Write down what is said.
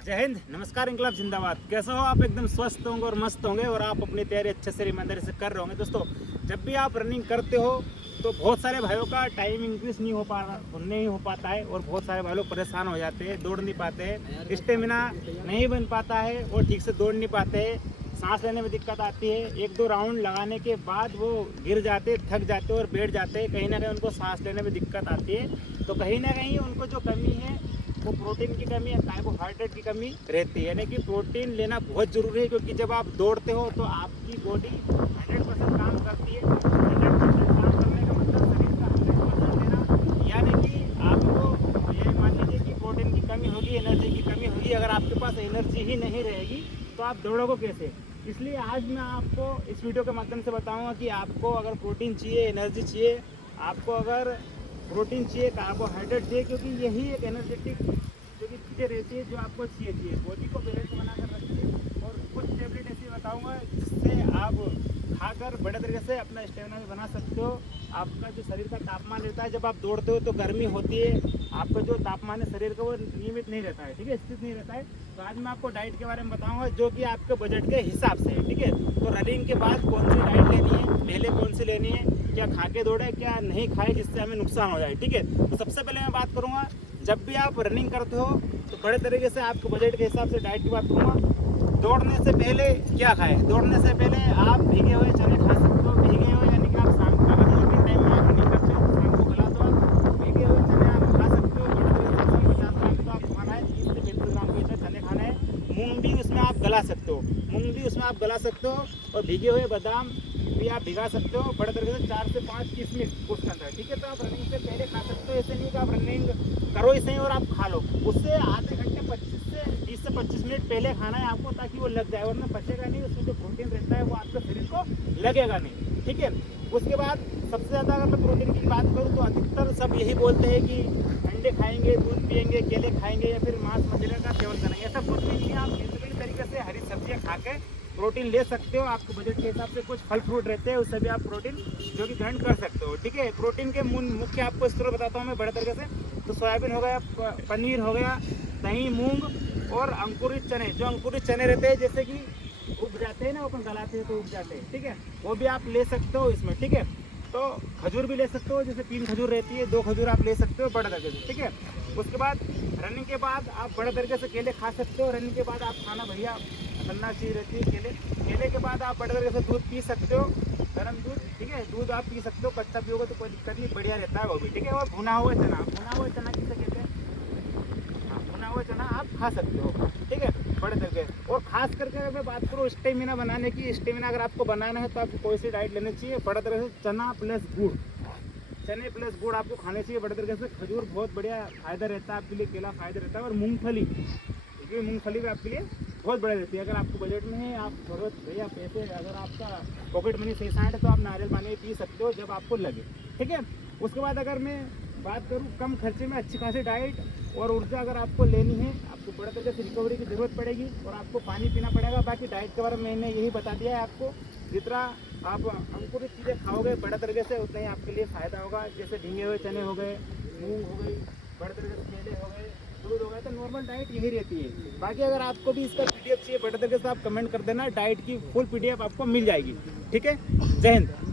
जय हिंद, नमस्कार, इंकलाब जिंदाबाद। कैसे हो आप? एकदम स्वस्थ होंगे और मस्त होंगे और आप अपनी तैयारी अच्छे से ईमानदारी से कर रहे होंगे। दोस्तों, जब भी आप रनिंग करते हो तो बहुत सारे भाइयों का टाइम इंक्रीज नहीं हो पाता है और बहुत सारे भाई लोग परेशान हो जाते हैं, दौड़ नहीं पाते हैं, स्टेमिना नहीं बन पाता है और ठीक से दौड़ नहीं पाते हैं, सांस लेने में दिक्कत आती है। एक दो राउंड लगाने के बाद वो गिर जाते, थक जाते और बैठ जाते हैं। कहीं ना कहीं उनको सांस लेने में दिक्कत आती है। तो कहीं ना कहीं उनको जो कमी है वो प्रोटीन की कमी है, कार्बोहाइड्रेट की कमी रहती है। यानी कि प्रोटीन लेना बहुत ज़रूरी है, क्योंकि जब आप दौड़ते हो तो आपकी बॉडी 100% काम करती है। 100% काम करने का मतलब शरीर का 100% लेना, यानी कि आपको ये मान लीजिए कि प्रोटीन की कमी होगी, एनर्जी की कमी होगी। अगर आपके पास एनर्जी ही नहीं रहेगी तो आप दौड़ोगे कैसे? इसलिए आज मैं आपको इस वीडियो के माध्यम से बताऊँगा कि आपको अगर प्रोटीन चाहिए, एनर्जी चाहिए, आपको अगर प्रोटीन चाहिए, कार्बोहाइड्रेट चाहिए, क्योंकि यही एक एनर्जेटिक जो कि चीज़ें रहती है जो आपको चाहिए। बॉडी को बैलेंस बना कर रखिए और कुछ टेबलेट ऐसी बताऊंगा जिससे आप खाकर बड़े तरीके से अपना स्टेमिना भी बना सकते हो। आपका जो शरीर का तापमान रहता है, जब आप दौड़ते हो तो गर्मी होती है, आपका जो तापमान है शरीर का वो नियमित नहीं रहता है, ठीक है, स्थित नहीं रहता है। तो आज मैं आपको डाइट के बारे में बताऊँगा जो कि आपके बजट के हिसाब से है, ठीक है। तो रनिंग के बाद कौन सी डाइट लेनी है, पहले कौन सी लेनी है, क्या खा के दौड़े, क्या नहीं खाए जिससे हमें नुकसान हो जाए, ठीक है। तो सबसे पहले मैं बात करूंगा, जब भी आप रनिंग करते हो तो बड़े तरीके से आपके बजट के हिसाब से डाइट की बात करूंगा। दौड़ने से पहले क्या खाएं? दौड़ने से पहले आप भीगे हुए चने खा सकते हो। भीगे हुए यानी कि आप शाम को अगर मॉर्निंग टाइम में आप रनिंग करते हो तो शाम को गला दो, आप भीगे हुए चने आप खा सकते हो। बड़े तरीके से 50 ग्राम तो आप खाना है, 30 से 35 ग्राम के इतने चने खाना है। मूंग भी उसमें आप गला सकते हो, मूंग भी उसमें आप गला सकते हो। और भीगे हुए बादाम भी आप भिगा सकते हो बड़े तरीके से, 4 से 5 किशमिश उसके अंदर, ठीक है। तो आप रनिंग से पहले खा सकते हो। ऐसे नहीं कि आप रनिंग करो ही सही और आप खा लो, उससे आधे घंटे 20 से 25 मिनट पहले खाना है आपको, ताकि वो लग जाए, वरना पचेगा नहीं। उसमें जो प्रोटीन रहता है वो आपके शरीर को लगेगा नहीं, ठीक है। उसके बाद सबसे ज़्यादा अगर मैं प्रोटीन की बात करूँ तो अधिकतर सब यही बोलते हैं कि अंडे खाएंगे, दूध पियेंगे, केले खाएंगे या फिर मांस मछली का सेवन करेंगे। ऐसा कुछ भी नहीं है। आप नेचुरली तरीके से हरी सब्जियाँ खा के प्रोटीन ले सकते हो। आपके बजट के हिसाब से कुछ फल फ्रूट रहते हैं, उससे भी आप प्रोटीन जो कि ग्रहण कर सकते हो, ठीक है। प्रोटीन के मुख्य आपको स्रोत बताता हूँ मैं बड़े तरीके से। तो सोयाबीन हो गया, पनीर हो गया, दही, मूंग और अंकुरित चने। जो अंकुरित चने रहते हैं जैसे कि उग जाते हैं ना, अपन गलाते हैं तो उग जाते हैं, ठीक है, वो भी आप ले सकते हो इसमें, ठीक है। तो खजूर भी ले सकते हो, जैसे 3 खजूर रहती है, 2 खजूर आप ले सकते हो बड़े तरीके से, ठीक है। उसके बाद रनिंग के बाद आप बड़े तरीके से केले खा सकते हो। रनिंग के बाद आप खाना भैया करना चाहिए रहती है केले। केले के बाद आप बड़े तरीके से दूध पी सकते हो, गर्म दूध, ठीक है। दूध आप पी सकते हो, कच्चा पियोगे तो कोई दिक्कत नहीं, बढ़िया रहता है वो भी, ठीक है। और भुना हुआ चना किसे कहते हैं? हाँ, भुना हुआ चना आप खा सकते हो, ठीक है, बड़े तरीके। और खास करके अगर मैं बात करूँ स्टेमिना बनाने की, स्टेमिना अगर आपको बनाना है तो आपको कोई सी डाइट लेनी चाहिए? बड़े तरह से चना प्लस गुड़, चने प्लस गुड़ आपको खाने चाहिए बड़े तरीके से। खजूर बहुत बढ़िया फायदा रहता है आपके लिए, केला फायदा रहता है। और मूंगफली, क्योंकि मूंगफली भी आपके लिए बहुत बढ़िया रहती है। अगर आपको बजट में है, आप जरूरत भैया पैसे, अगर आपका पॉकेट मनी सही साइड है तो आप नारियल पानी पी सकते हो जब आपको लगे, ठीक है। उसके बाद अगर मैं बात करूँ कम खर्चे में अच्छी खासी डाइट और ऊर्जा अगर आपको लेनी है, आपको बड़े तरीके से रिकवरी की ज़रूरत पड़ेगी और आपको पानी पीना पड़ेगा। बाकी डाइट के बारे में मैंने यही बता दिया है आपको। जितना आप अंकुरित चीज़ें खाओगे बड़े तरीके से, उतना ही आपके लिए फ़ायदा होगा। जैसे भीगे हुए चने हो गए, मूंग हो गई, बड़े तरीके से केले हो गए, दूध हो गया। तो नॉर्मल डाइट यही रहती है। बाकी अगर आपको भी इसका PDF चाहिए बड़े तरीके से आप कमेंट कर देना, डाइट की फुल PDF आपको मिल जाएगी, ठीक है। जय हिंद।